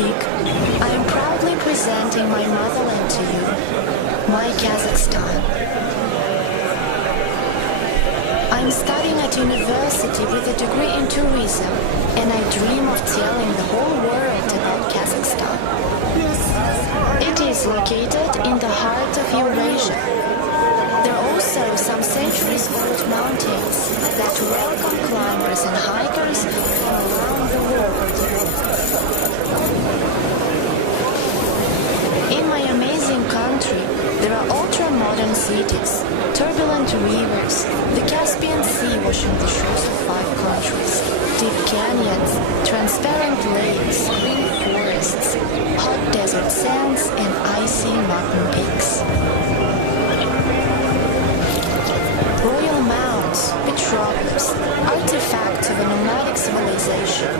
speak, I am proudly presenting my motherland to you, my Kazakhstan. I'm studying at university with a degree in tourism, and I dream of telling the whole world about Kazakhstan. It is located in the heart of Eurasia. There are also some centuries-old mountains that welcome climbers and hikers from around the world. In my amazing country, there are ultra-modern cities, turbulent rivers, the Caspian Sea washing the shores of 5 countries, deep canyons, transparent lakes, green forests, hot desert sands, and icy mountain peaks. Royal mounds, petroleums, artifacts of a nomadic civilization.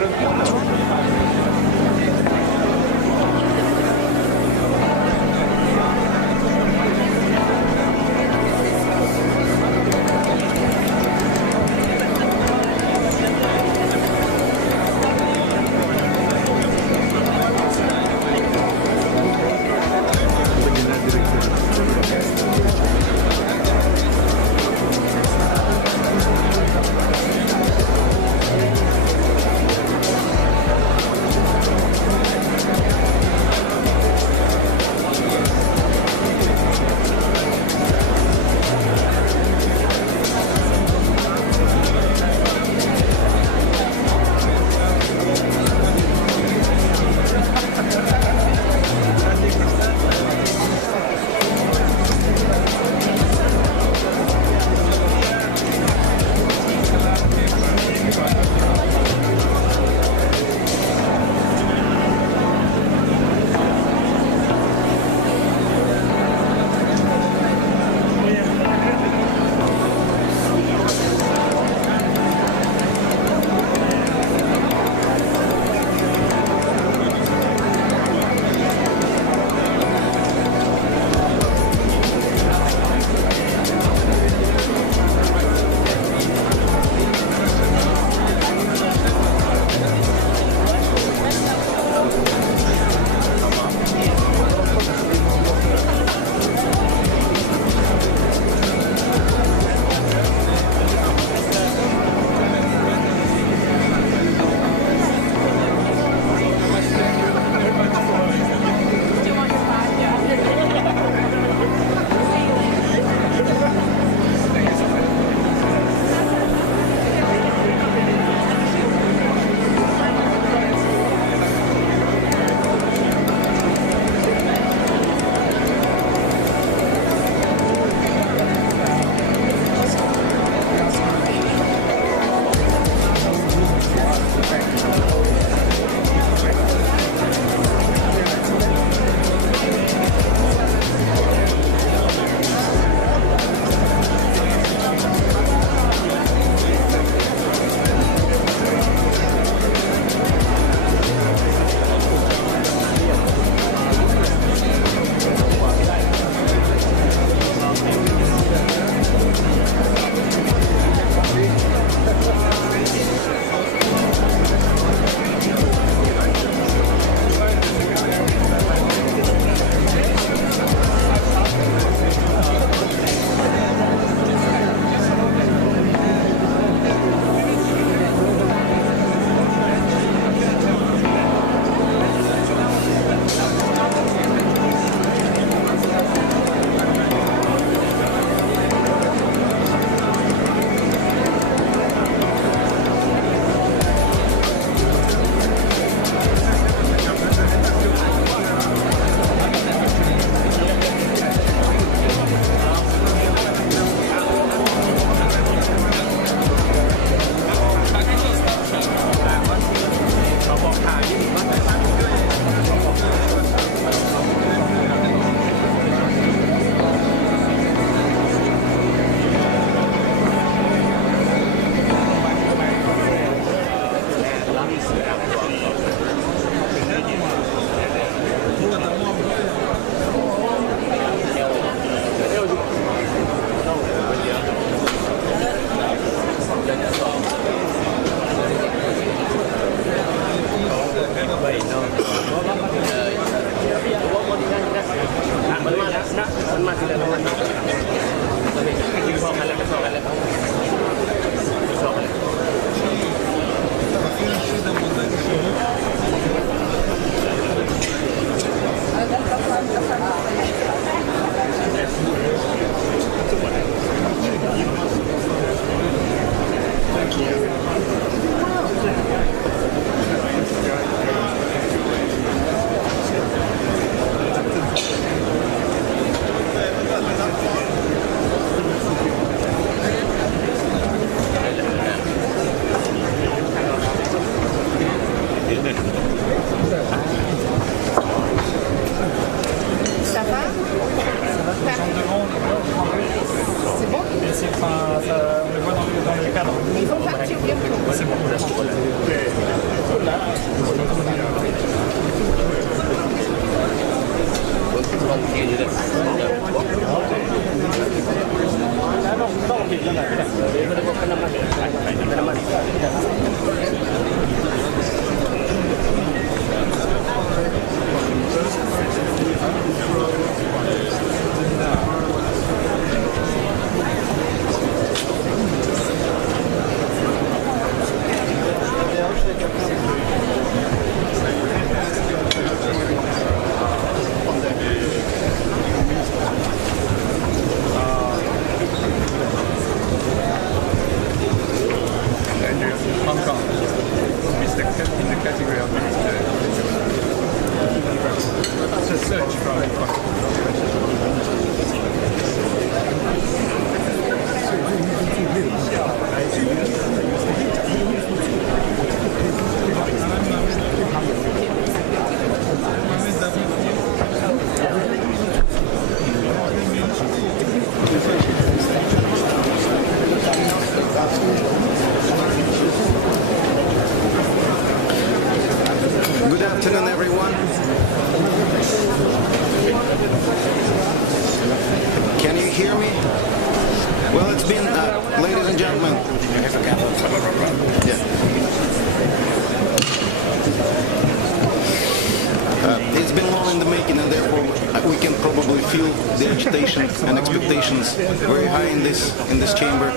And expectations very high in this chamber.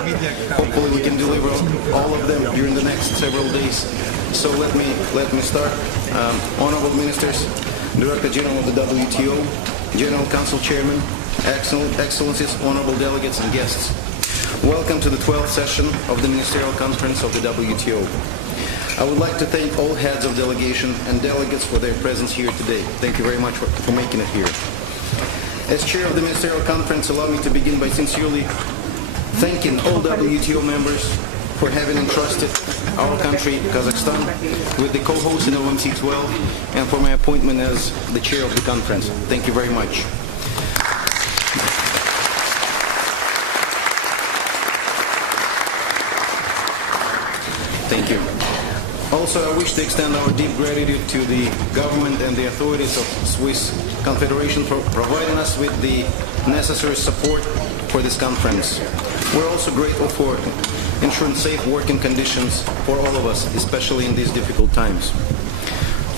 Hopefully we can deliver all of them during the next several days. So let me start. Honorable Ministers, Director General of the WTO, General Council Chairman, Excellencies, Honorable Delegates and guests. Welcome to the 12th session of the Ministerial Conference of the WTO. I would like to thank all heads of delegation and delegates for their presence here today. Thank you very much for making it here. As chair of the Ministerial Conference, allow me to begin by sincerely thanking all WTO members for having entrusted our country, Kazakhstan, with the co-hosting of MC12 and for my appointment as the chair of the conference. Thank you very much. Thank you. Also, I wish to extend our deep gratitude to the government and the authorities of Swiss Confederation for providing us with the necessary support for this conference. We're also grateful for ensuring safe working conditions for all of us, especially in these difficult times.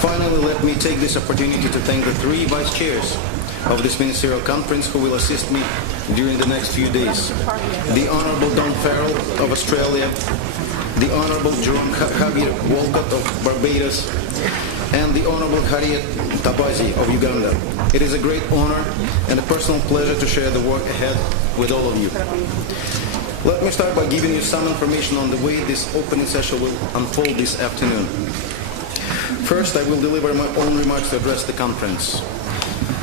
Finally, let me take this opportunity to thank the 3 vice chairs of this ministerial conference who will assist me during the next few days. The Honorable Don Farrell of Australia, the Honorable Jerome Javier Walcott of Barbados, and the Honorable Harriet Tabazi of Uganda. It is a great honor and a personal pleasure to share the work ahead with all of you. Let me start by giving you some information on the way this opening session will unfold this afternoon. First, I will deliver my own remarks to address the conference.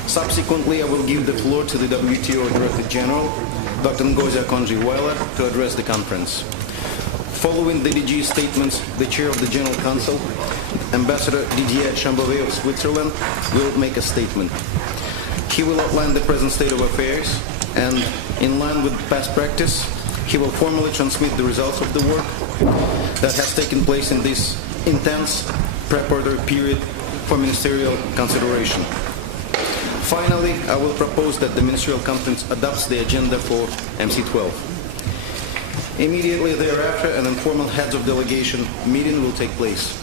Subsequently, I will give the floor to the WTO Director General, Dr. Ngozi Okonjo-Iweala, to address the conference. Following the DG statements, the Chair of the General Council, Ambassador Didier Chambouvet of Switzerland, will make a statement. He will outline the present state of affairs, and in line with past practice, he will formally transmit the results of the work that has taken place in this intense preparatory period for ministerial consideration. Finally, I will propose that the Ministerial Conference adopts the agenda for MC12. Immediately thereafter, an informal heads of delegation meeting will take place.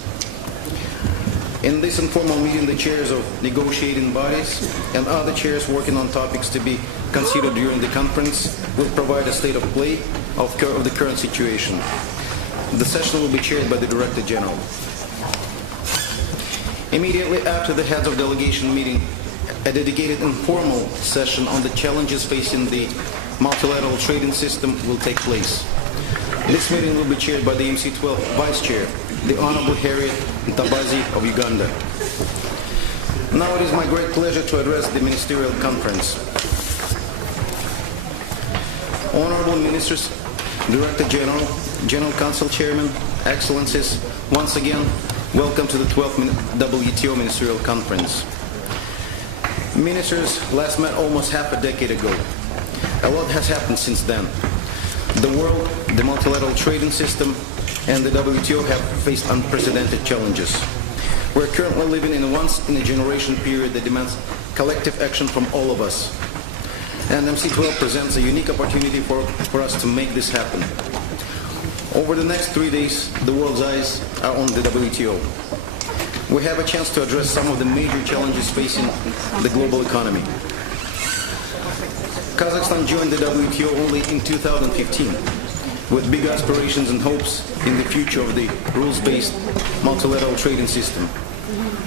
In this informal meeting, the chairs of negotiating bodies and other chairs working on topics to be considered during the conference will provide a state of play of the current situation. The session will be chaired by the Director General. Immediately after the heads of delegation meeting, a dedicated informal session on the challenges facing the multilateral trading system will take place. This meeting will be chaired by the MC12 Vice Chair, the Honorable Harriet Tabazi of Uganda. Now it is my great pleasure to address the Ministerial Conference. Honorable Ministers, Director General, General Council Chairman, Excellencies, once again, welcome to the 12th WTO Ministerial Conference. Ministers last met almost half a decade ago. A lot has happened since then. The world, the multilateral trading system, and the WTO have faced unprecedented challenges. We're currently living in a once-in-a-generation period that demands collective action from all of us. And MC12 presents a unique opportunity for us to make this happen. Over the next 3 days, the world's eyes are on the WTO. We have a chance to address some of the major challenges facing the global economy. Kazakhstan joined the WTO only in 2015, with big aspirations and hopes in the future of the rules-based multilateral trading system.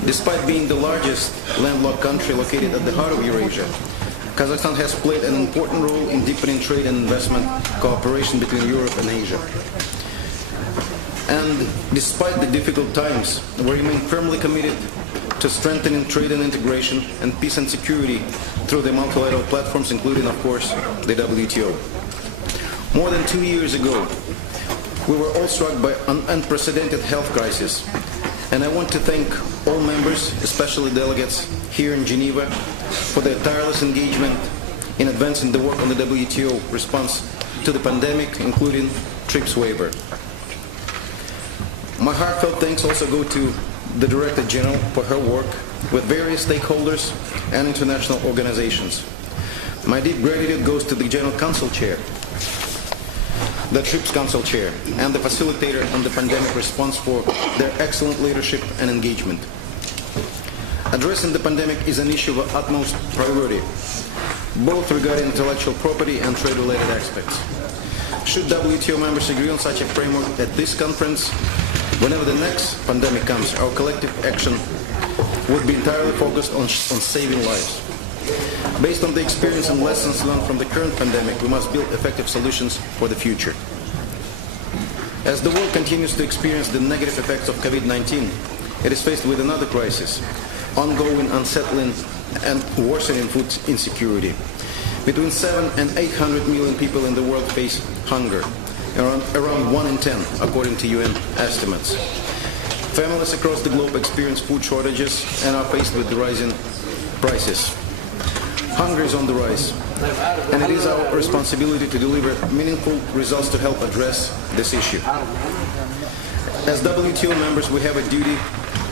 Despite being the largest landlocked country located at the heart of Eurasia, Kazakhstan has played an important role in deepening trade and investment cooperation between Europe and Asia. And despite the difficult times, we remain firmly committed to strengthening trade and integration and peace and security through the multilateral platforms, including, of course, the WTO. More than 2 years ago, we were all struck by an unprecedented health crisis. And I want to thank all members, especially delegates here in Geneva, for their tireless engagement in advancing the work on the WTO response to the pandemic, including TRIPS waiver. My heartfelt thanks also go to the Director General for her work with various stakeholders and international organizations. My deep gratitude goes to the General Council Chair, the TRIPS Council Chair, and the facilitator on the pandemic response for their excellent leadership and engagement. Addressing the pandemic is an issue of utmost priority, both regarding intellectual property and trade-related aspects. Should WTO members agree on such a framework at this conference, whenever the next pandemic comes, our collective action would be entirely focused on saving lives. Based on the experience and lessons learned from the current pandemic, we must build effective solutions for the future. As the world continues to experience the negative effects of COVID-19, it is faced with another crisis, ongoing, unsettling, and worsening food insecurity. Between 700 and 800 million people in the world face hunger, around 1 in 10, according to UN estimates. Families across the globe experience food shortages and are faced with the rising prices. Hunger is on the rise, and it is our responsibility to deliver meaningful results to help address this issue. As WTO members, we have a duty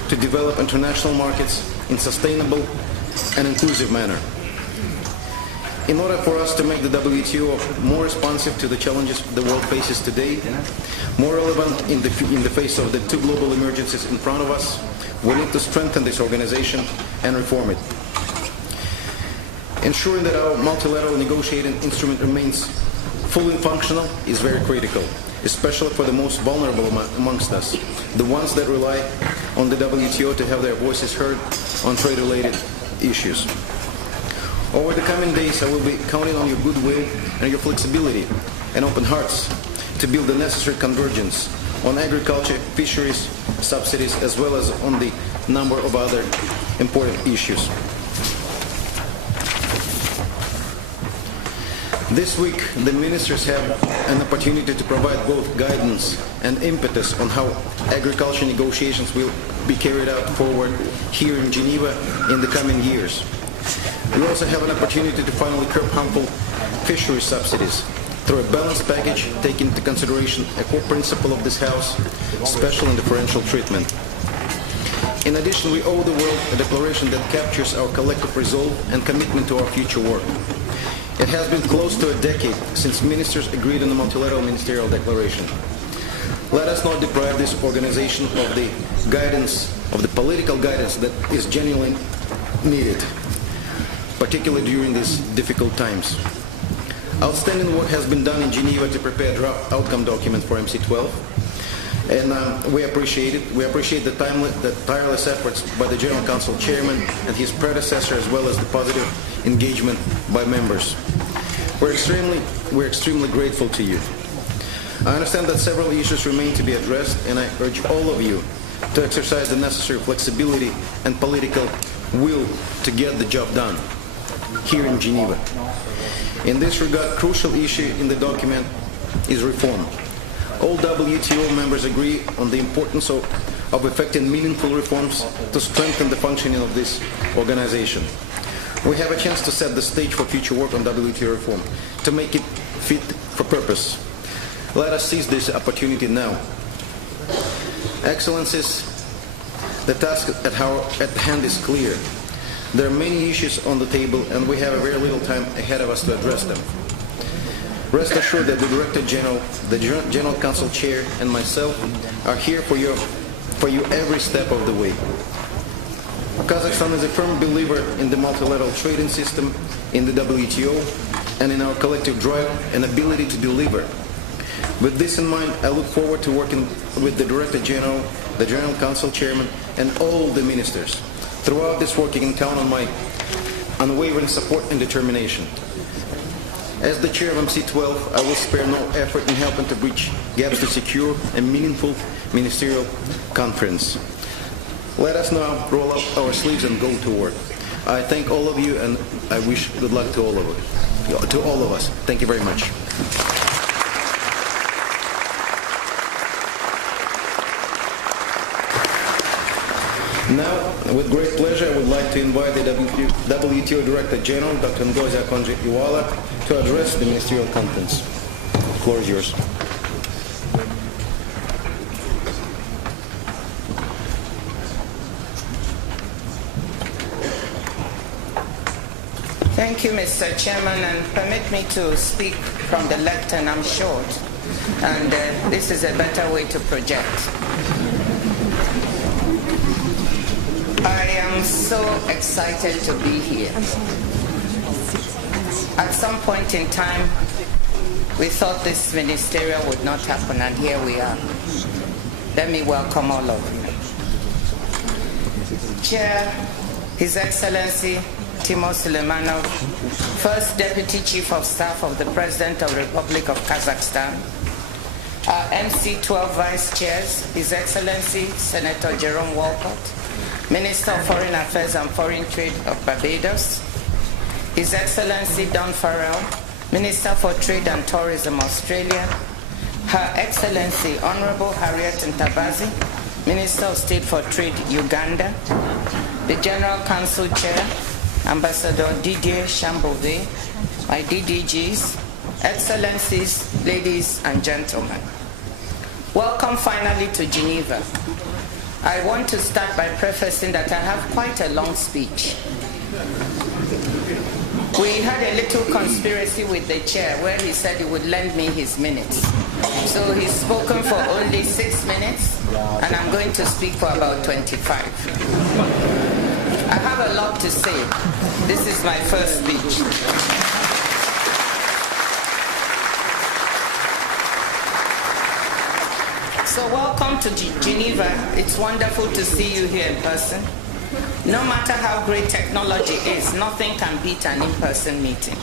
to develop international markets in sustainable and inclusive manner. In order for us to make the WTO more responsive to the challenges the world faces today, more relevant in the face of the two global emergencies in front of us, we need to strengthen this organization and reform it. Ensuring that our multilateral negotiating instrument remains fully functional is very critical, especially for the most vulnerable amongst us, the ones that rely on the WTO to have their voices heard on trade-related issues. Over the coming days, I will be counting on your goodwill and your flexibility and open hearts to build the necessary convergence on agriculture, fisheries, subsidies, as well as on the number of other important issues. This week, the ministers have an opportunity to provide both guidance and impetus on how agriculture negotiations will be carried out forward here in Geneva in the coming years. We also have an opportunity to finally curb harmful fisheries subsidies through a balanced package taking into consideration a core principle of this House, special and differential treatment. In addition, we owe the world a declaration that captures our collective resolve and commitment to our future work. It has been close to a decade since ministers agreed on the Multilateral Ministerial Declaration. Let us not deprive this organization of the guidance, of the political guidance that is genuinely needed, particularly during these difficult times. Outstanding work has been done in Geneva to prepare a draft outcome document for MC12, and we appreciate it. We appreciate the tireless efforts by the General Council Chairman and his predecessor, as well as the positive engagement by members. We're extremely grateful to you. I understand that several issues remain to be addressed, and I urge all of you to exercise the necessary flexibility and political will to get the job done here in Geneva. In this regard, crucial issue in the document is reform. All WTO members agree on the importance of effecting meaningful reforms to strengthen the functioning of this organization. We have a chance to set the stage for future work on WTO reform, to make it fit for purpose. Let us seize this opportunity now. Excellencies, the task at hand is clear. There are many issues on the table, and we have a very little time ahead of us to address them. Rest assured that the Director General, the General Council Chair, and myself are here for you every step of the way. Kazakhstan is a firm believer in the multilateral trading system, in the WTO, and in our collective drive and ability to deliver. With this in mind, I look forward to working with the Director General, the General Council Chairman, and all the ministers. Throughout this work, you can count on my unwavering support and determination. As the chair of MC12, I will spare no effort in helping to bridge gaps to secure a meaningful ministerial conference. Let us now roll up our sleeves and go to work. I thank all of you, and I wish good luck to all of us. Thank you very much. Now, with great pleasure, I would like to invite the WTO Director General, Dr. Ngozi Okonjo-Iweala, to address the Ministerial Conference. The floor is yours. Thank you, Mr. Chairman, and permit me to speak from the lectern. I'm short, and this is a better way to project. I am so excited to be here. At some point in time, we thought this ministerial would not happen, and here we are. Let me welcome all of you. Chair, His Excellency Timur Suleimanov, First Deputy Chief of Staff of the President of the Republic of Kazakhstan, our MC12 Vice Chairs, His Excellency Senator Jerome Walcott, Minister of Foreign Affairs and Foreign Trade of Barbados, His Excellency Don Farrell, Minister for Trade and Tourism Australia, Her Excellency Honorable Harriet Ntabazi, Minister of State for Trade Uganda, the General Council Chair, Ambassador Didier Chambouvet, my DDGs, Excellencies, ladies and gentlemen. Welcome finally to Geneva. I want to start by prefacing that I have quite a long speech. We had a little conspiracy with the chair where he said he would lend me his minutes. So he's spoken for only 6 minutes, and I'm going to speak for about 25. I have a lot to say. This is my first speech. So welcome to Geneva. It's wonderful to see you here in person. No matter how great technology is, nothing can beat an in-person meeting.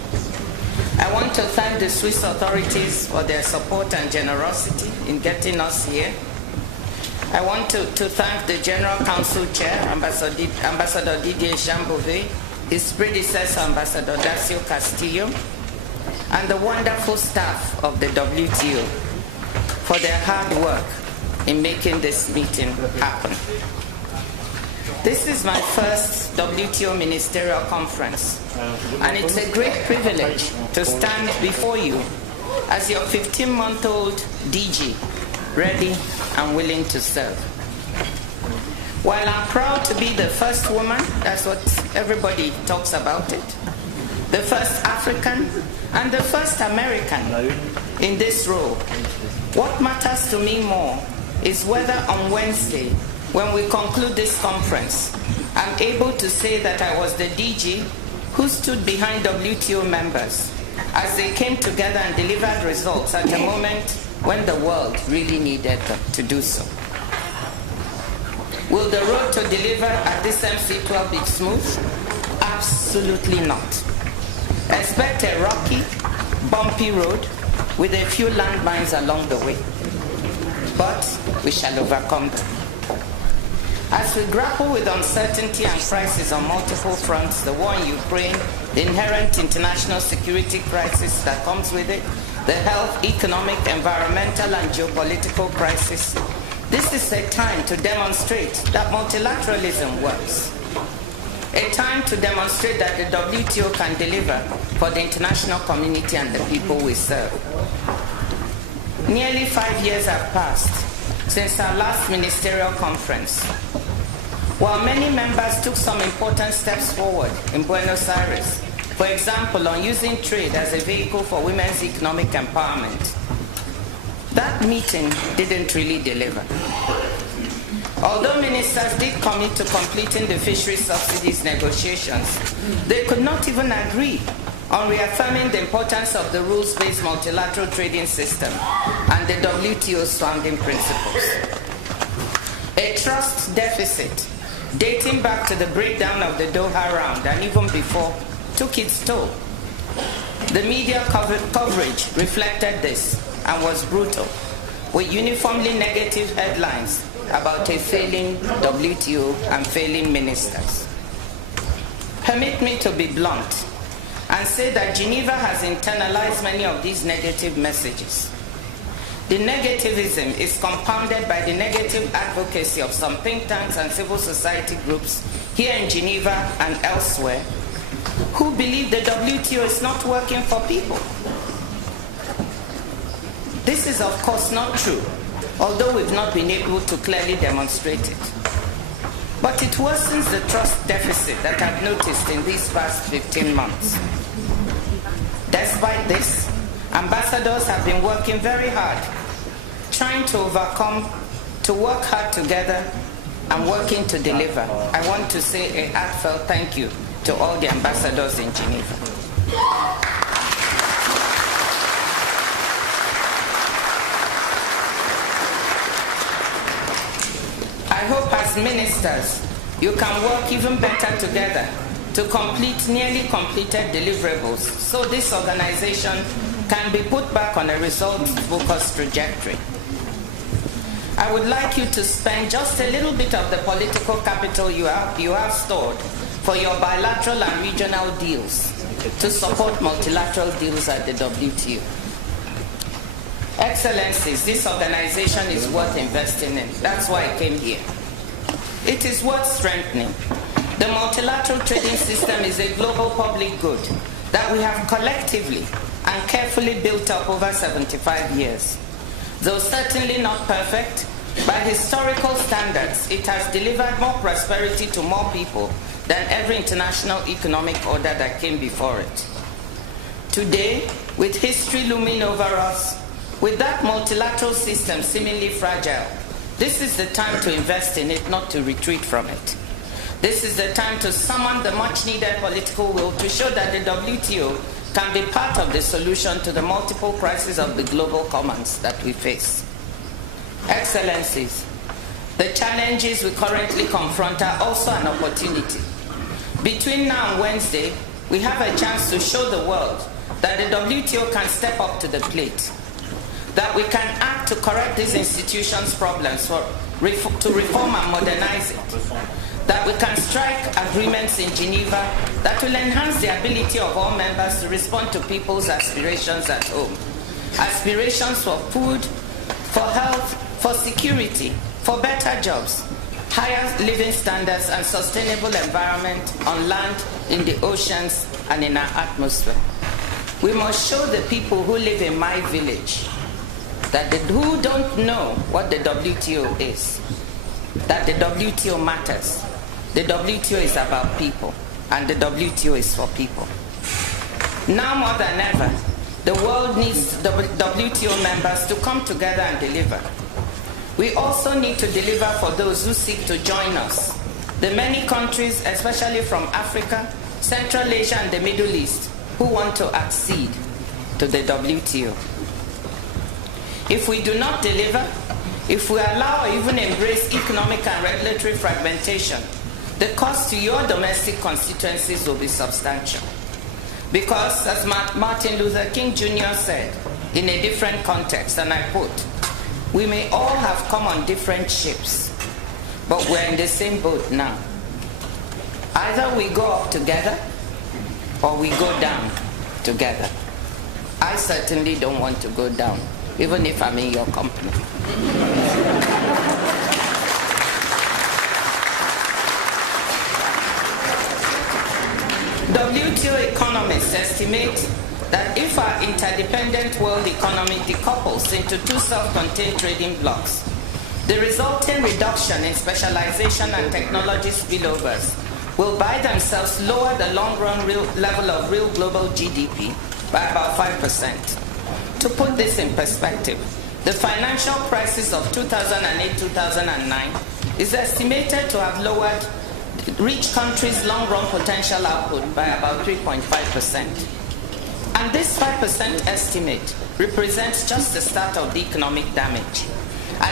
I want to thank the Swiss authorities for their support and generosity in getting us here. I want to thank the General Council Chair, Ambassador Didier Chambouvet, his predecessor, Ambassador Dacio Castillo, and the wonderful staff of the WTO for their hard work in making this meeting happen. This is my first WTO Ministerial Conference, and it's a great privilege to stand before you as your 15-month-old DG, ready and willing to serve. While I'm proud to be the first woman, that's what everybody talks about it, the first African and the first American in this role, what matters to me more is whether on Wednesday, when we conclude this conference, I'm able to say that I was the DG who stood behind WTO members as they came together and delivered results at a moment when the world really needed them to do so. Will the road to deliver at this MC12 be smooth? Absolutely not. Expect a rocky, bumpy road with a few landmines along the way. But we shall overcome them. As we grapple with uncertainty and crisis on multiple fronts, the war in Ukraine, the inherent international security crisis that comes with it, the health, economic, environmental, and geopolitical crisis, this is a time to demonstrate that multilateralism works. A time to demonstrate that the WTO can deliver for the international community and the people we serve. Nearly 5 years have passed since our last ministerial conference. While many members took some important steps forward in Buenos Aires, for example, on using trade as a vehicle for women's economic empowerment, that meeting didn't really deliver. Although ministers did commit to completing the fisheries subsidies negotiations, they could not even agree on reaffirming the importance of the rules-based multilateral trading system and the WTO's founding principles. A trust deficit dating back to the breakdown of the Doha round and even before took its toll. The media coverage reflected this and was brutal, with uniformly negative headlines about a failing WTO and failing ministers. Permit me to be blunt and say that Geneva has internalized many of these negative messages. The negativism is compounded by the negative advocacy of some think tanks and civil society groups here in Geneva and elsewhere who believe the WTO is not working for people. This is, of course, not true, although we've not been able to clearly demonstrate it. But it worsens the trust deficit that I've noticed in these past 15 months. Despite this, ambassadors have been working very hard, trying to work hard together and working to deliver. I want to say a heartfelt thank you to all the ambassadors in Geneva. I hope as ministers, you can work even better together to complete nearly completed deliverables so this organization can be put back on a results-focused trajectory. I would like you to spend just a little bit of the political capital you have stored for your bilateral and regional deals to support multilateral deals at the WTO. Excellencies, this organization is worth investing in. That's why I came here. It is worth strengthening. The multilateral trading system is a global public good that we have collectively and carefully built up over 75 years. Though certainly not perfect, by historical standards, it has delivered more prosperity to more people than every international economic order that came before it. Today, with history looming over us, with that multilateral system seemingly fragile, this is the time to invest in it, not to retreat from it. This is the time to summon the much-needed political will to show that the WTO can be part of the solution to the multiple crises of the global commons that we face. Excellencies, the challenges we currently confront are also an opportunity. Between now and Wednesday, we have a chance to show the world that the WTO can step up to the plate, that we can act to correct these institutions' problems, to reform and modernize it, that we can strike agreements in Geneva that will enhance the ability of all members to respond to people's aspirations at home. Aspirations for food, for health, for security, for better jobs, higher living standards and sustainable environment on land, in the oceans, and in our atmosphere. We must show the people who live in my village that who don't know what the WTO is, that the WTO matters. The WTO is about people, and the WTO is for people. Now more than ever, the world needs the WTO members to come together and deliver. We also need to deliver for those who seek to join us. The many countries, especially from Africa, Central Asia, and the Middle East, who want to accede to the WTO. If we do not deliver, if we allow or even embrace economic and regulatory fragmentation, the cost to your domestic constituencies will be substantial. Because, as Martin Luther King Jr. said, in a different context, and I quote, "We may all have come on different ships, but we're in the same boat now. Either we go up together, or we go down together." I certainly don't want to go down, even if I'm in your company. WTO economists estimate that if our interdependent world economy decouples into two self-contained trading blocs, The resulting reduction in specialization and technology spillovers will by themselves lower the long-run level of real global GDP by about 5%. To put this in perspective, the financial crisis of 2008-2009 is estimated to have lowered rich countries' long-run potential output by about 3.5%. And this 5% estimate represents just the start of the economic damage.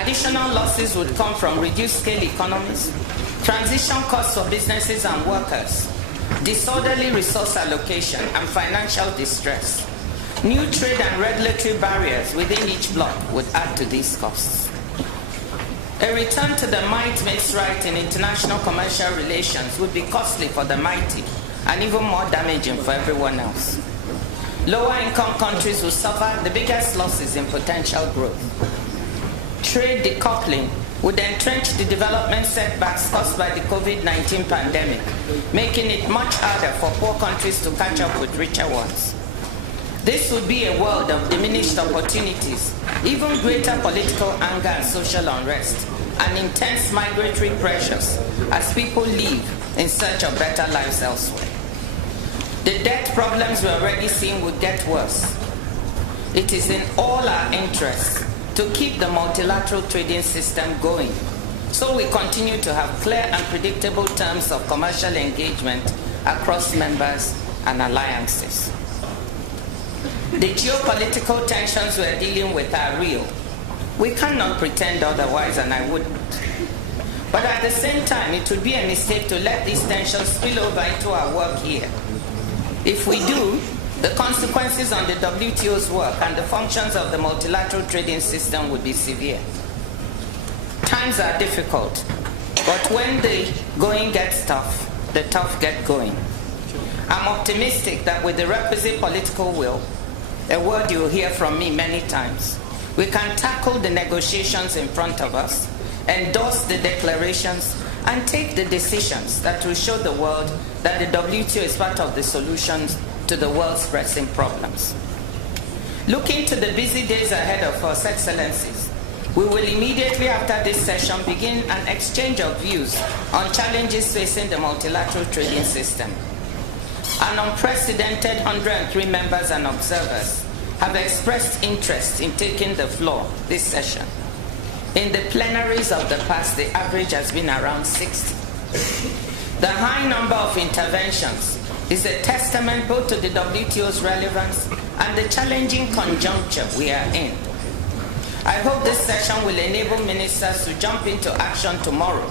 Additional losses would come from reduced scale economies, transition costs for businesses and workers, disorderly resource allocation, and financial distress. New trade and regulatory barriers within each bloc would add to these costs. A return to the might makes right in international commercial relations would be costly for the mighty and even more damaging for everyone else. Lower income countries will suffer the biggest losses in potential growth. Trade decoupling would entrench the development setbacks caused by the COVID-19 pandemic, making it much harder for poor countries to catch up with richer ones. This would be a world of diminished opportunities, even greater political anger and social unrest, and intense migratory pressures as people leave in search of better lives elsewhere. The debt problems we're already seeing would get worse. It is in all our interests to keep the multilateral trading system going, so we continue to have clear and predictable terms of commercial engagement across members and alliances. The geopolitical tensions we're dealing with are real. We cannot pretend otherwise, and I wouldn't. But at the same time, it would be a mistake to let these tensions spill over into our work here. If we do, the consequences on the WTO's work and the functions of the multilateral trading system would be severe. Times are difficult, but when the going gets tough, the tough get going. I'm optimistic that with the requisite political will, a word you'll hear from me many times, we can tackle the negotiations in front of us, endorse the declarations, and take the decisions that will show the world that the WTO is part of the solutions to the world's pressing problems. Looking to the busy days ahead of us, Excellencies, we will immediately after this session begin an exchange of views on challenges facing the multilateral trading system. An unprecedented 103 members and observers have expressed interest in taking the floor this session. In the plenaries of the past, the average has been around 60. The high number of interventions is a testament both to the WTO's relevance and the challenging conjuncture we are in. I hope this session will enable ministers to jump into action tomorrow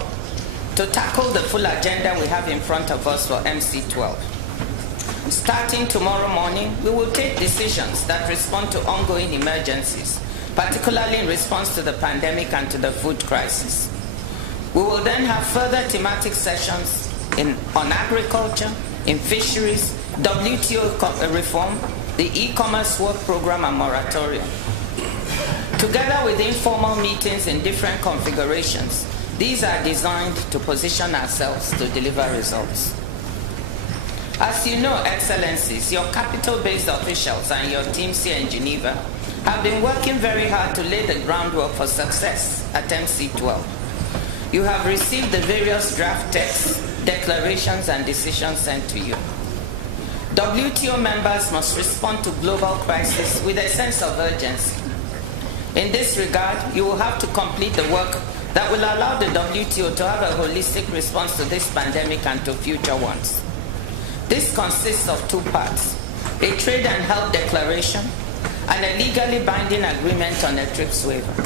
to tackle the full agenda we have in front of us for MC12. Starting tomorrow morning, we will take decisions that respond to ongoing emergencies, particularly in response to the pandemic and to the food crisis. We will then have further thematic sessions on agriculture, in fisheries, WTO reform, the e-commerce work program and moratorium. Together with informal meetings in different configurations, these are designed to position ourselves to deliver results. As you know, Excellencies, your capital-based officials and your teams here in Geneva have been working very hard to lay the groundwork for success at MC12. You have received the various draft texts, declarations, and decisions sent to you. WTO members must respond to global crisis with a sense of urgency. In this regard, you will have to complete the work that will allow the WTO to have a holistic response to this pandemic and to future ones. This consists of two parts: a trade and health declaration and a legally binding agreement on a TRIPS waiver.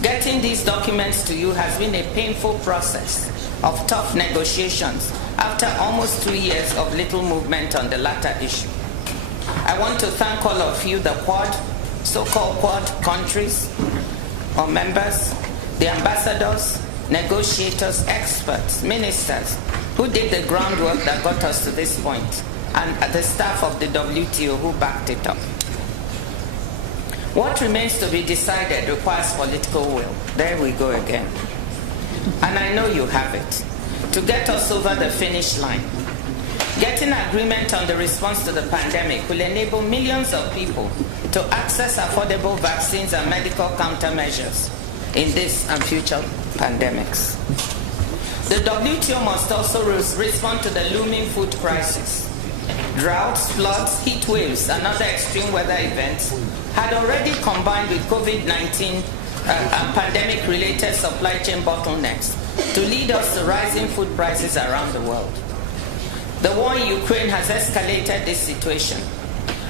Getting these documents to you has been a painful process of tough negotiations after almost 2 years of little movement on the latter issue. I want to thank all of you, the Quad, so-called Quad countries or members, the ambassadors, negotiators, experts, ministers, who did the groundwork that got us to this point, and the staff of the WTO who backed it up. What remains to be decided requires political will. There we go again. And I know you have it. To get us over the finish line. Getting agreement on the response to the pandemic will enable millions of people to access affordable vaccines and medical countermeasures, in this and future pandemics. The WTO must also respond to the looming food crisis. Droughts, floods, heat waves, and other extreme weather events had already combined with COVID-19 and pandemic-related supply chain bottlenecks to lead us to rising food prices around the world. The war in Ukraine has escalated this situation.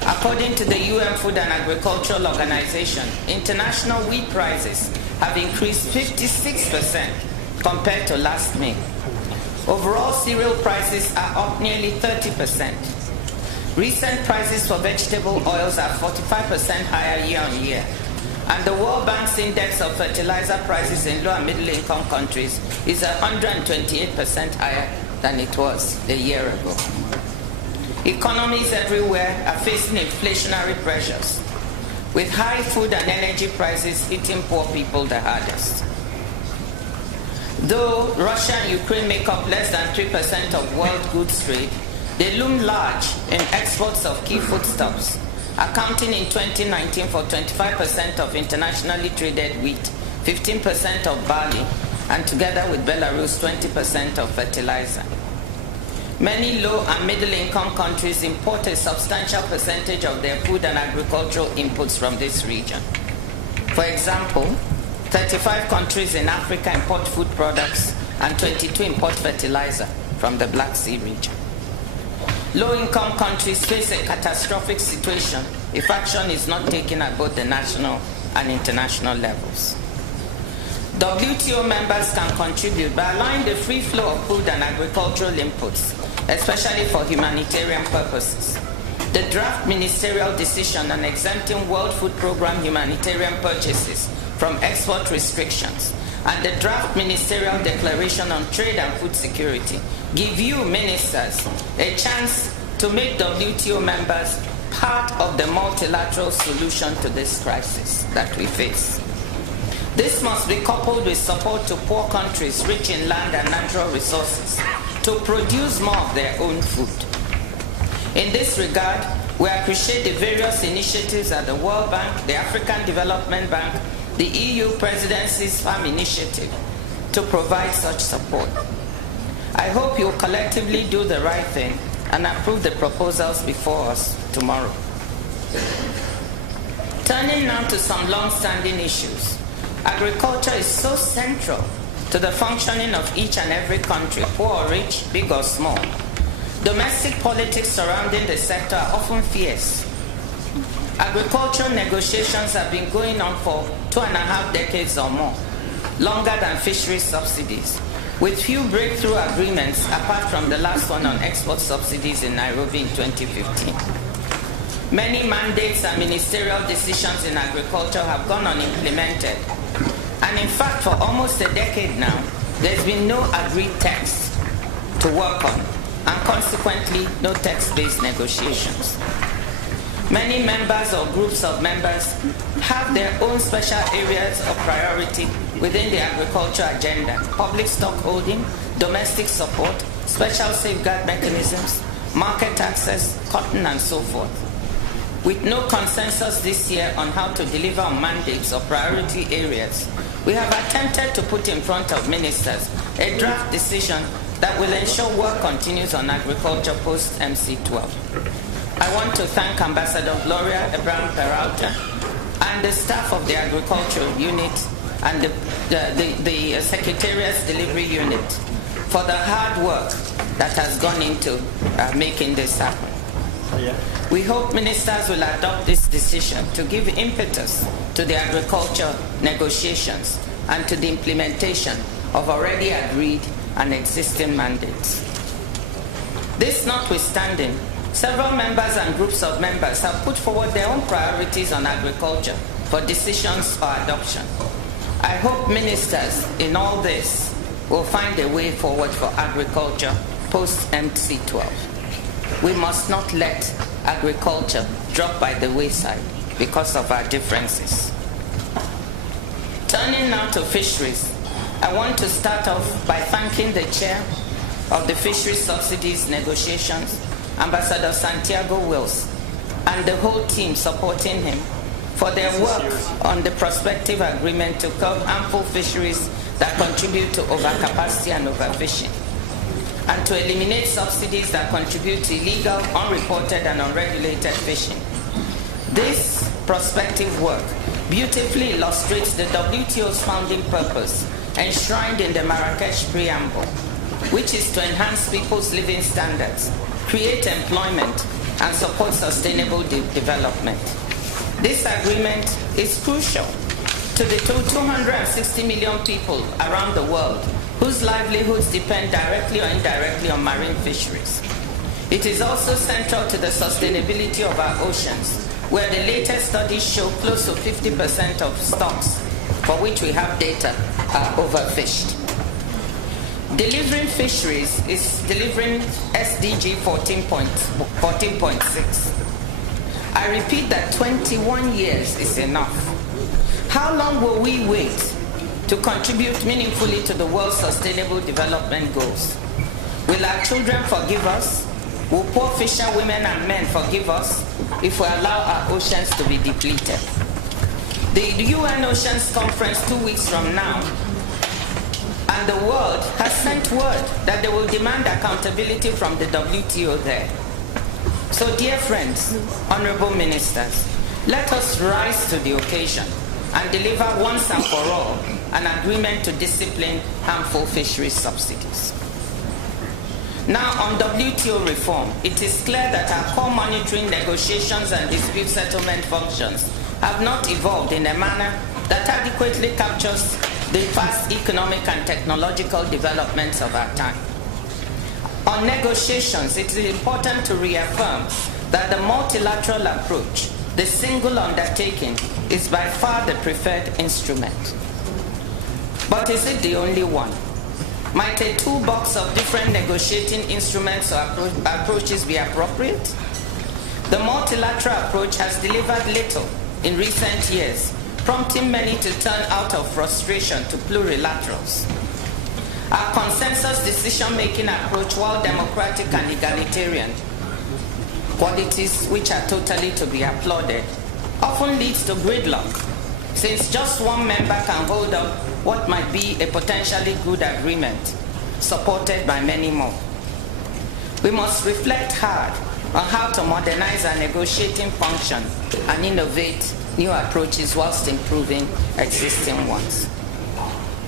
According to the UN Food and Agricultural Organization, international wheat prices have increased 56% compared to last May. Overall cereal prices are up nearly 30%. Recent prices for vegetable oils are 45% higher year on year. And the World Bank's index of fertilizer prices in low and middle income countries is 128% higher than it was a year ago. Economies everywhere are facing inflationary pressures, with high food and energy prices hitting poor people the hardest. Though Russia and Ukraine make up less than 3% of world goods trade, they loom large in exports of key foodstuffs, accounting in 2019 for 25% of internationally traded wheat, 15% of barley, and together with Belarus, 20% of fertilizer. Many low and middle income countries import a substantial percentage of their food and agricultural inputs from this region. For example, 35 countries in Africa import food products and 22 import fertilizer from the Black Sea region. Low-income countries face a catastrophic situation if action is not taken at both the national and international levels. WTO members can contribute by allowing the free flow of food and agricultural inputs, especially for humanitarian purposes. The draft ministerial decision on exempting World Food Programme humanitarian purchases from export restrictions and the draft ministerial declaration on trade and food security give you, ministers, a chance to make WTO members part of the multilateral solution to this crisis that we face. This must be coupled with support to poor countries rich in land and natural resources to produce more of their own food. In this regard, we appreciate the various initiatives at the World Bank, the African Development Bank, the EU Presidency's Farm Initiative to provide such support. I hope you will collectively do the right thing and approve the proposals before us tomorrow. Turning now to some long-standing issues. Agriculture is so central to the functioning of each and every country, poor or rich, big or small. Domestic politics surrounding the sector are often fierce. Agricultural negotiations have been going on for 2.5 decades or more, longer than fisheries subsidies, with few breakthrough agreements apart from the last one on export subsidies in Nairobi in 2015. Many mandates and ministerial decisions in agriculture have gone unimplemented. And in fact, for almost a decade now, there's been no agreed text to work on, and consequently, no text-based negotiations. Many members or groups of members have their own special areas of priority within the agriculture agenda: public stock holding, domestic support, special safeguard mechanisms, market access, cotton, and so forth. With no consensus this year on how to deliver on mandates or priority areas, we have attempted to put in front of ministers a draft decision that will ensure work continues on agriculture post-MC12. I want to thank Ambassador Gloria Abraham-Peralta and the staff of the Agricultural Unit and the Secretariat's Delivery Unit for the hard work that has gone into making this happen. We hope ministers will adopt this decision to give impetus to the agriculture negotiations and to the implementation of already agreed and existing mandates. This notwithstanding, several members and groups of members have put forward their own priorities on agriculture for decisions or adoption. I hope ministers in all this will find a way forward for agriculture post-MC12. We must not let agriculture drop by the wayside because of our differences. Turning now to fisheries, I want to start off by thanking the chair of the Fisheries Subsidies Negotiations, Ambassador Santiago Wills, and the whole team supporting him for their work on the prospective agreement to curb harmful fisheries that contribute to overcapacity and overfishing, and to eliminate subsidies that contribute to illegal, unreported, and unregulated fishing. This prospective work beautifully illustrates the WTO's founding purpose, enshrined in the Marrakesh Preamble, which is to enhance people's living standards, create employment, and support sustainable development. This agreement is crucial to the 260 million people around the world whose livelihoods depend directly or indirectly on marine fisheries. It is also central to the sustainability of our oceans, where the latest studies show close to 50% of stocks for which we have data are overfished. Delivering fisheries is delivering SDG 14.6. I repeat that 21 years is enough. How long will we wait to contribute meaningfully to the world's sustainable development goals? Will our children forgive us? Will poor fisher women and men forgive us if we allow our oceans to be depleted? The UN Oceans Conference 2 weeks from now, and the world has sent word that they will demand accountability from the WTO there. So, dear friends, honorable ministers, let us rise to the occasion and deliver once and for all an agreement to discipline harmful fisheries subsidies. Now, on WTO reform, it is clear that our core monitoring, negotiations, and dispute settlement functions have not evolved in a manner that adequately captures the fast economic and technological developments of our time. On negotiations, it is important to reaffirm that the multilateral approach, the single undertaking, is by far the preferred instrument. But is it the only one? Might a toolbox of different negotiating instruments or approaches be appropriate? The multilateral approach has delivered little in recent years, prompting many to turn out of frustration to plurilaterals. Our consensus decision-making approach, while democratic and egalitarian, qualities which are totally to be applauded, often leads to gridlock, since just one member can hold up what might be a potentially good agreement, supported by many more. We must reflect hard on how to modernize our negotiating function and innovate new approaches whilst improving existing ones.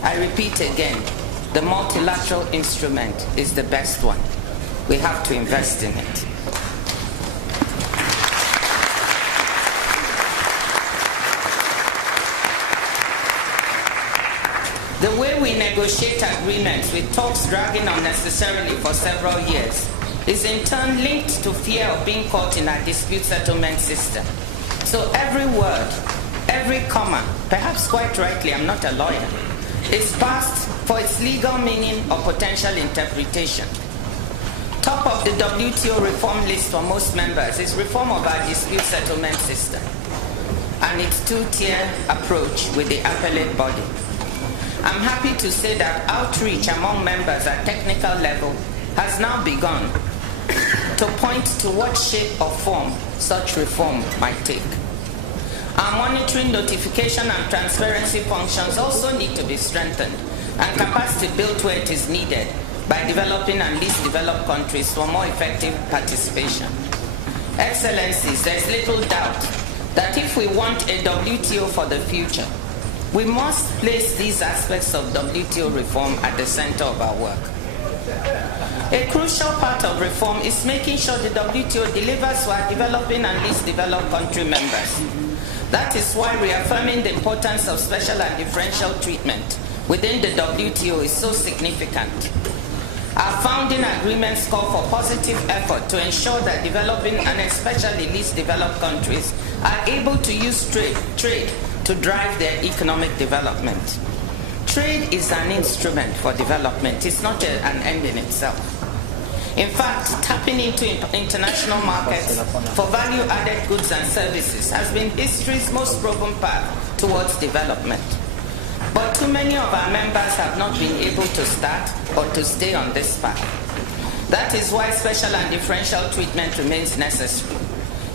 I repeat again, the multilateral instrument is the best one. We have to invest in it. The way we negotiate agreements, with talks dragging unnecessarily for several years, is in turn linked to fear of being caught in our dispute settlement system. So every word, every comma, perhaps quite rightly, I'm not a lawyer, is passed for its legal meaning or potential interpretation. Top of the WTO reform list for most members is reform of our dispute settlement system and its two-tier approach with the appellate body. I'm happy to say that outreach among members at technical level has now begun to point to what shape or form such reform might take. Our monitoring, notification, and transparency functions also need to be strengthened and capacity built where it is needed by developing and least developed countries for more effective participation. Excellencies, there's little doubt that if we want a WTO for the future, we must place these aspects of WTO reform at the center of our work. A crucial part of reform is making sure the WTO delivers to our developing and least developed country members. That is why reaffirming the importance of special and differential treatment within the WTO is so significant. Our founding agreements call for positive effort to ensure that developing and especially least developed countries are able to use trade to drive their economic development. Trade is an instrument for development. It's not an end in itself. In fact, tapping into international markets for value-added goods and services has been history's most proven path towards development. But too many of our members have not been able to start or to stay on this path. That is why special and differential treatment remains necessary.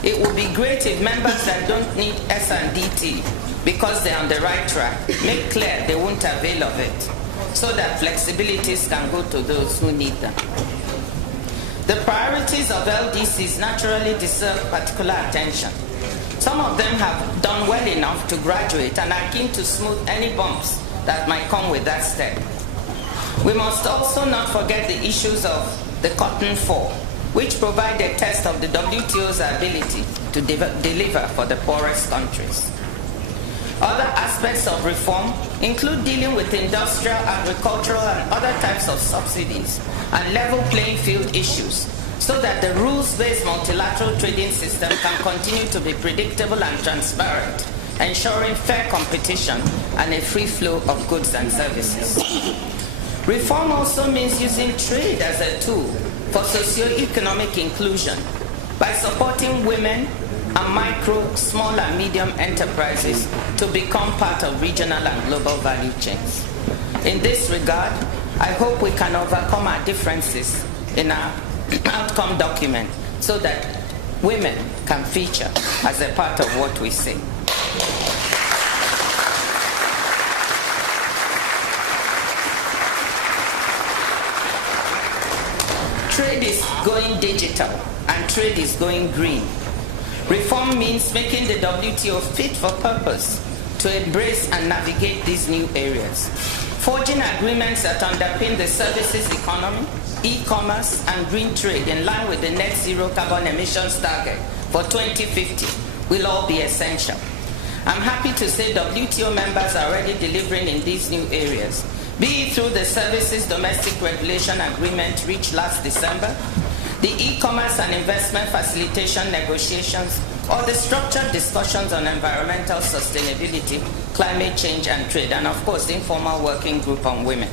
it would be great if members that don't need S&DT because they're on the right track make clear they won't avail of it, so that flexibilities can go to those who need them. The priorities of LDCs naturally deserve particular attention. Some of them have done well enough to graduate and are keen to smooth any bumps that might come with that step. We must also not forget the issues of the Cotton 4, which provide a test of the WTO's ability to deliver for the poorest countries. Other aspects of reform include dealing with industrial, agricultural, and other types of subsidies and level playing field issues, so that the rules-based multilateral trading system can continue to be predictable and transparent, ensuring fair competition and a free flow of goods and services. Reform also means using trade as a tool for socio-economic inclusion by supporting women and micro, small, and medium enterprises to become part of regional and global value chains. In this regard, I hope we can overcome our differences in our outcome document so that women can feature as a part of what we say. Trade is going digital and trade is going green. Reform means making the WTO fit for purpose to embrace and navigate these new areas. Forging agreements that underpin the services economy, e-commerce, and green trade in line with the net zero carbon emissions target for 2050 will all be essential. I'm happy to say WTO members are already delivering in these new areas, be it through the Services Domestic Regulation Agreement reached last December, the e-commerce and investment facilitation negotiations, or the structured discussions on environmental sustainability, climate change, and trade, and of course the informal working group on women.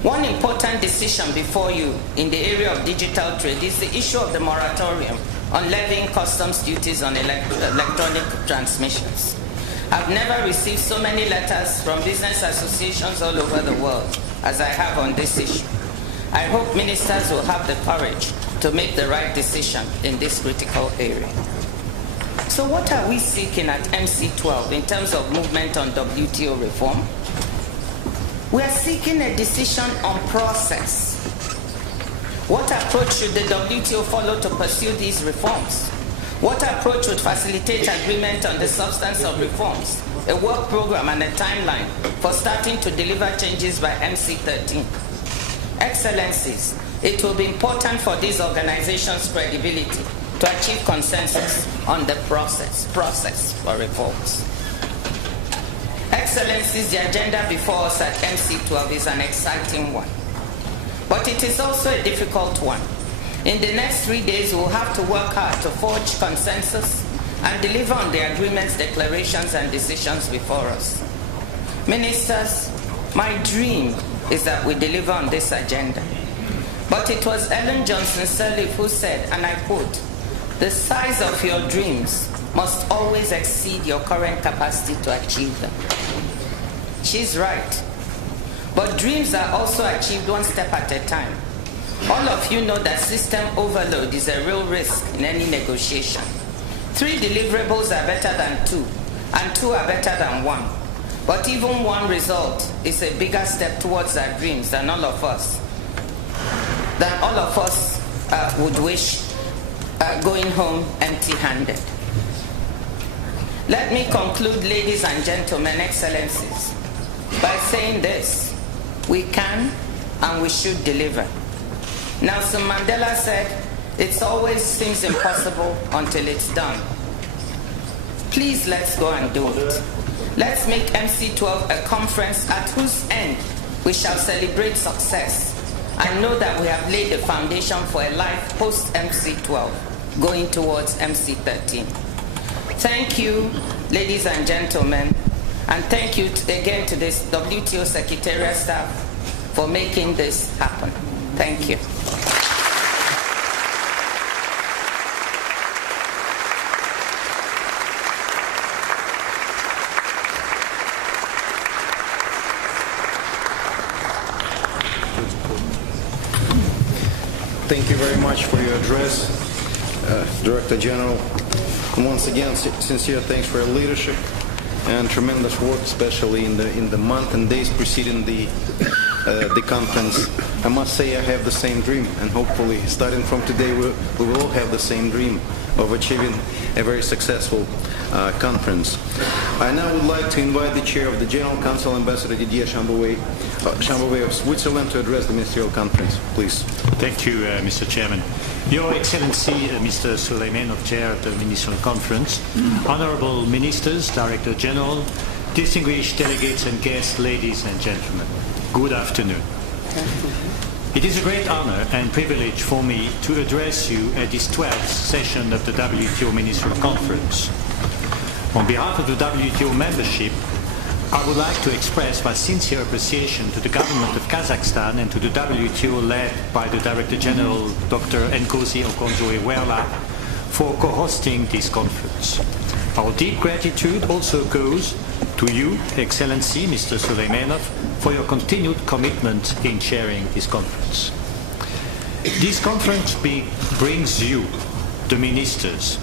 One important decision before you in the area of digital trade is the issue of the moratorium on levying customs duties on electronic transmissions. I've never received so many letters from business associations all over the world as I have on this issue. I hope ministers will have the courage to make the right decision in this critical area. So what are we seeking at MC12 in terms of movement on WTO reform? We are seeking a decision on process. What approach should the WTO follow to pursue these reforms? What approach would facilitate agreement on the substance of reforms, a work program and a timeline for starting to deliver changes by MC13? Excellencies, it will be important for these organizations' credibility to achieve consensus on the process for reforms. Excellencies, the agenda before us at MC12 is an exciting one, but it is also a difficult one. In the next 3 days, we'll have to work hard to forge consensus and deliver on the agreements, declarations, and decisions before us. Ministers, my dream is that we deliver on this agenda. But it was Ellen Johnson Sirleaf who said, and I quote, "The size of your dreams must always exceed your current capacity to achieve them." She's right. But dreams are also achieved one step at a time. All of you know that system overload is a real risk in any negotiation. 3 deliverables are better than 2, and 2 are better than 1. But even one result is a bigger step towards our dreams than all of us would wish going home empty-handed. Let me conclude, ladies and gentlemen, excellencies, by saying this: we can and we should deliver. Nelson Mandela said, "It always seems impossible until it's done." Please, let's go and do it. Let's make MC12 a conference at whose end we shall celebrate success and know that we have laid the foundation for a life post-MC12, going towards MC13. Thank you, ladies and gentlemen, and thank you again to this WTO Secretariat staff for making this happen. Thank you. Thank you very much for your address. Director General. And once again, sincere thanks for your leadership and tremendous work, especially in the month and days preceding the conference. I must say I have the same dream, and hopefully starting from today we will all have the same dream of achieving a very successful conference. I now would like to invite the Chair of the General Council, Ambassador Didier Chambouvet of Switzerland, to address the Ministerial Conference. Please. Thank you, Mr. Chairman. Your Excellency, Mr. Suleimanov, Chair of the Ministerial Conference, Honorable Ministers, Director General, distinguished delegates and guests, ladies and gentlemen, good afternoon. It is a great honor and privilege for me to address you at this 12th session of the WTO Ministerial Conference. On behalf of the WTO membership, I would like to express my sincere appreciation to the government of Kazakhstan and to the WTO led by the Director General Dr. Nkosi Okonjo-Iweala for co-hosting this conference. Our deep gratitude also goes to you, Excellency Mr. Suleimanov, for your continued commitment in chairing this conference. This conference brings you, the ministers,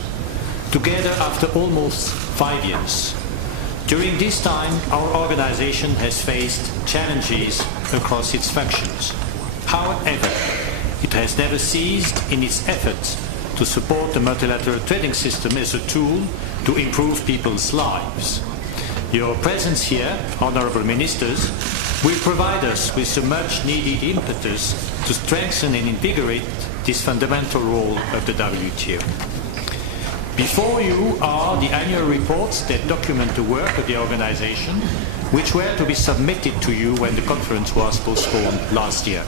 together after almost 5 years. During this time, our organization has faced challenges across its functions. However, it has never ceased in its efforts to support the multilateral trading system as a tool to improve people's lives. Your presence here, honorable ministers, will provide us with the much-needed impetus to strengthen and invigorate this fundamental role of the WTO. Before you are the annual reports that document the work of the organization, which were to be submitted to you when the conference was postponed last year.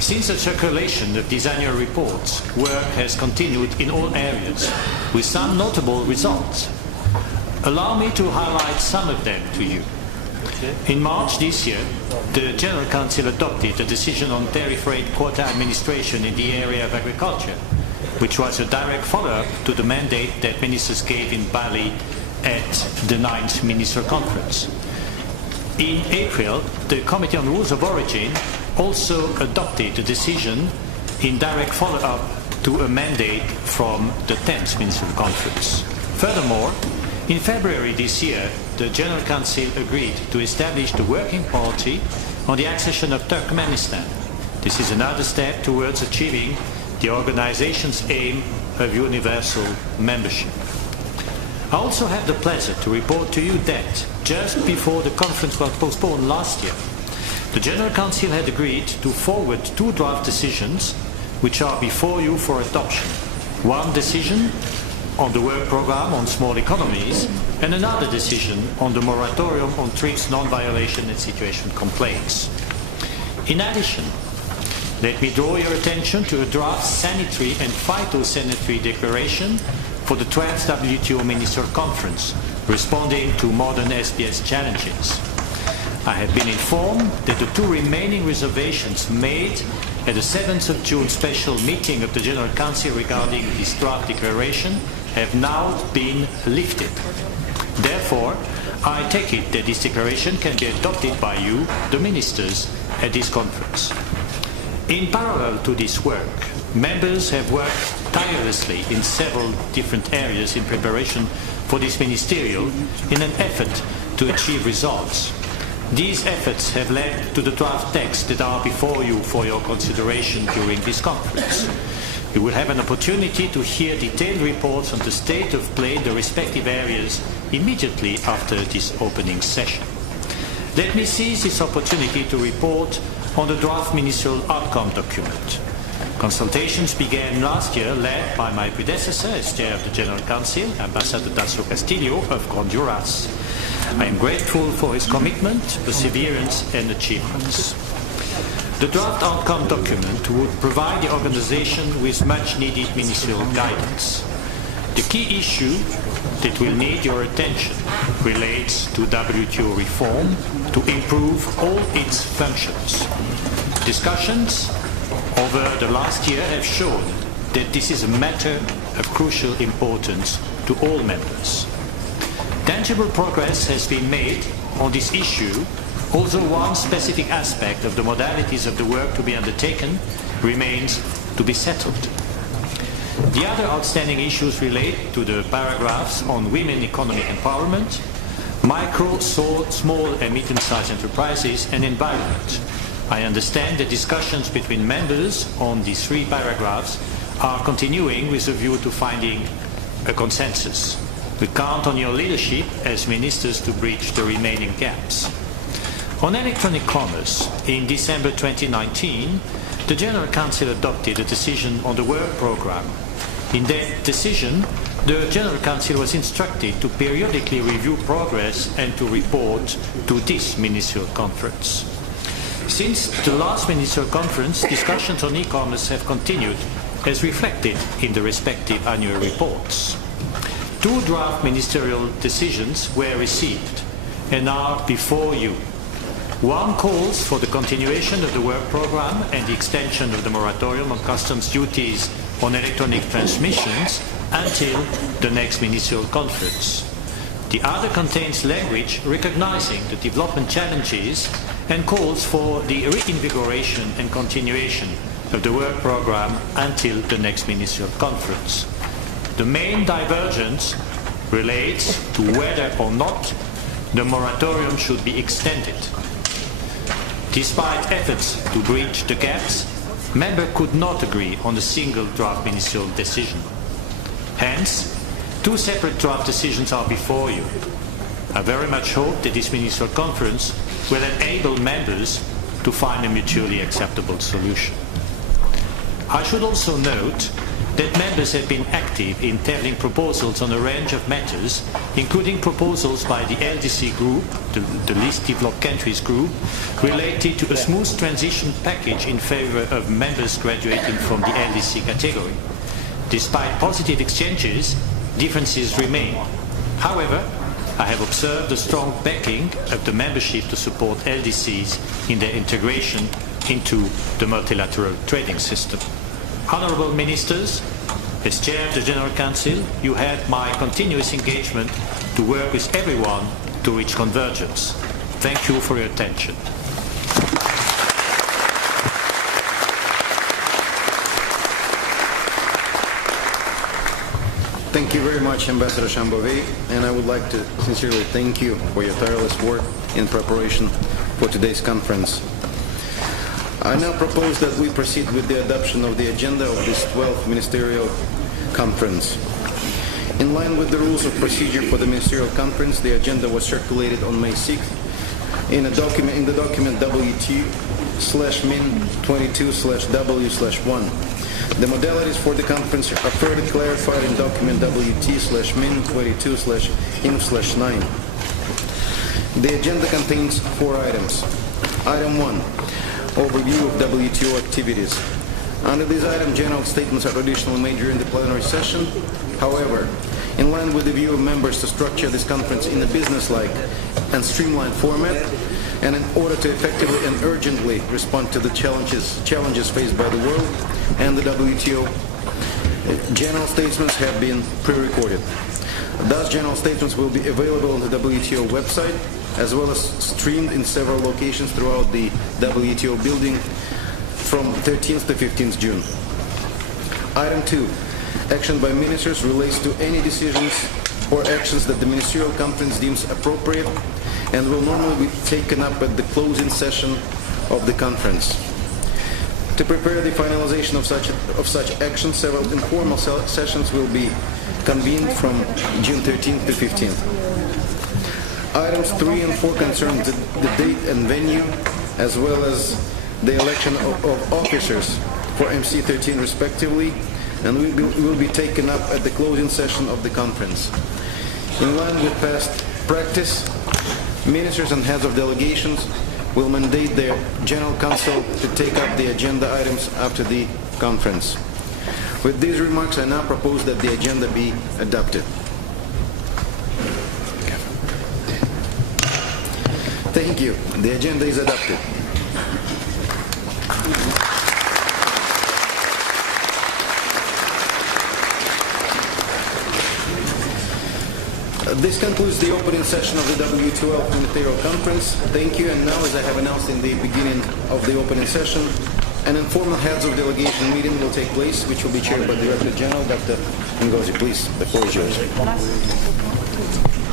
Since the circulation of these annual reports, work has continued in all areas, with some notable results. Allow me to highlight some of them to you. In March this year, the General Council adopted a decision on tariff rate quota administration in the area of agriculture, which was a direct follow-up to the mandate that ministers gave in Bali at the 9th Ministerial Conference. In April, the Committee on Rules of Origin also adopted a decision in direct follow-up to a mandate from the 10th Ministerial Conference. Furthermore, in February this year, the General Council agreed to establish the Working Party on the accession of Turkmenistan. This is another step towards achieving the organization's aim of universal membership. I also have the pleasure to report to you that just before the conference was postponed last year, the General Council had agreed to forward 2 draft decisions which are before you for adoption. One decision on the work program on small economies and another decision on the moratorium on TRIPS non-violation and situation complaints. In addition, let me draw your attention to a draft sanitary and phytosanitary declaration for the 12th WTO Ministerial Conference, responding to modern SPS challenges. I have been informed that the 2 remaining reservations made at the 7th of June special meeting of the General Council regarding this draft declaration have now been lifted. Therefore, I take it that this declaration can be adopted by you, the ministers, at this conference. In parallel to this work, members have worked tirelessly in several different areas in preparation for this ministerial in an effort to achieve results. These efforts have led to the draft texts that are before you for your consideration during this conference. You will have an opportunity to hear detailed reports on the state of play in the respective areas immediately after this opening session. Let me seize this opportunity to report on the draft ministerial outcome document. Consultations began last year, led by my predecessor as chair of the General Council, Ambassador Tasso Castillo of Honduras. I am grateful for his commitment, perseverance and achievements. The draft outcome document would provide the organization with much-needed ministerial guidance. The key issue that will need your attention relates to WTO reform to improve all its functions. Discussions over the last year have shown that this is a matter of crucial importance to all members. Tangible progress has been made on this issue, although one specific aspect of the modalities of the work to be undertaken remains to be settled. The other outstanding issues relate to the paragraphs on women economic empowerment, micro, small and medium-sized enterprises, and environment. I understand that discussions between members on these three paragraphs are continuing with a view to finding a consensus. We count on your leadership as ministers to bridge the remaining gaps. On electronic commerce, in December 2019, the General Council adopted a decision on the work program. In that decision, the General Council was instructed to periodically review progress and to report to this Ministerial Conference. Since the last Ministerial Conference, discussions on e-commerce have continued as reflected in the respective annual reports. 2 draft ministerial decisions were received and are before you. One calls for the continuation of the work program and the extension of the moratorium on customs duties on electronic transmissions until the next Ministerial Conference. The other contains language recognizing the development challenges and calls for the reinvigoration and continuation of the work program until the next Ministerial Conference. The main divergence relates to whether or not the moratorium should be extended. Despite efforts to bridge the gaps, members could not agree on a single draft ministerial decision. Hence, 2 separate draft decisions are before you. I very much hope that this ministerial conference will enable members to find a mutually acceptable solution. I should also note that members have been active in tabling proposals on a range of matters, including proposals by the LDC group, the least developed countries group, related to a smooth transition package in favor of members graduating from the LDC category. Despite positive exchanges, differences remain. However, I have observed a strong backing of the membership to support LDCs in their integration into the multilateral trading system. Honourable Ministers, as Chair of the General Council, you have my continuous engagement to work with everyone to reach convergence. Thank you for your attention. Thank you very much, Ambassador Shambove, and I would like to sincerely thank you for your tireless work in preparation for today's conference. I now propose that we proceed with the adoption of the agenda of this 12th Ministerial Conference. In line with the rules of procedure for the Ministerial Conference, the agenda was circulated on May 6th in the document WT/Min22/W/1. The modalities for the conference are further clarified in document WT/Min22/INF/9. The agenda contains 4 items. Item 1. Overview of Wto activities. Under this item, general statements are traditionally made during the plenary session. However, in line with the view of members to structure this conference in a business-like and streamlined format, and in order to effectively and urgently respond to the challenges faced by the world and the WTO, general statements have been pre-recorded. Thus, general statements will be available on the WTO website, as well as streamed in several locations throughout the WTO building from 13th to 15th June. Item 2. Action by ministers relates to any decisions or actions that the Ministerial Conference deems appropriate and will normally be taken up at the closing session of the conference. To prepare the finalization of such actions, several informal sessions will be convened from June 13th to 15th. Items 3 and 4 concern the date and venue, as well as the election of officers for MC13 respectively, and will be taken up at the closing session of the conference. In line with past practice, ministers and heads of delegations will mandate their General Council to take up the agenda items after the conference. With these remarks, I now propose that the agenda be adopted. Thank you. The agenda is adopted. This concludes the opening session of the Wto Ministerial Conference. Thank you. And now, as I have announced in the beginning of the opening session, an informal heads of delegation meeting will take place, which will be chaired by Director General Dr. Ngozi. Please, the floor is yours.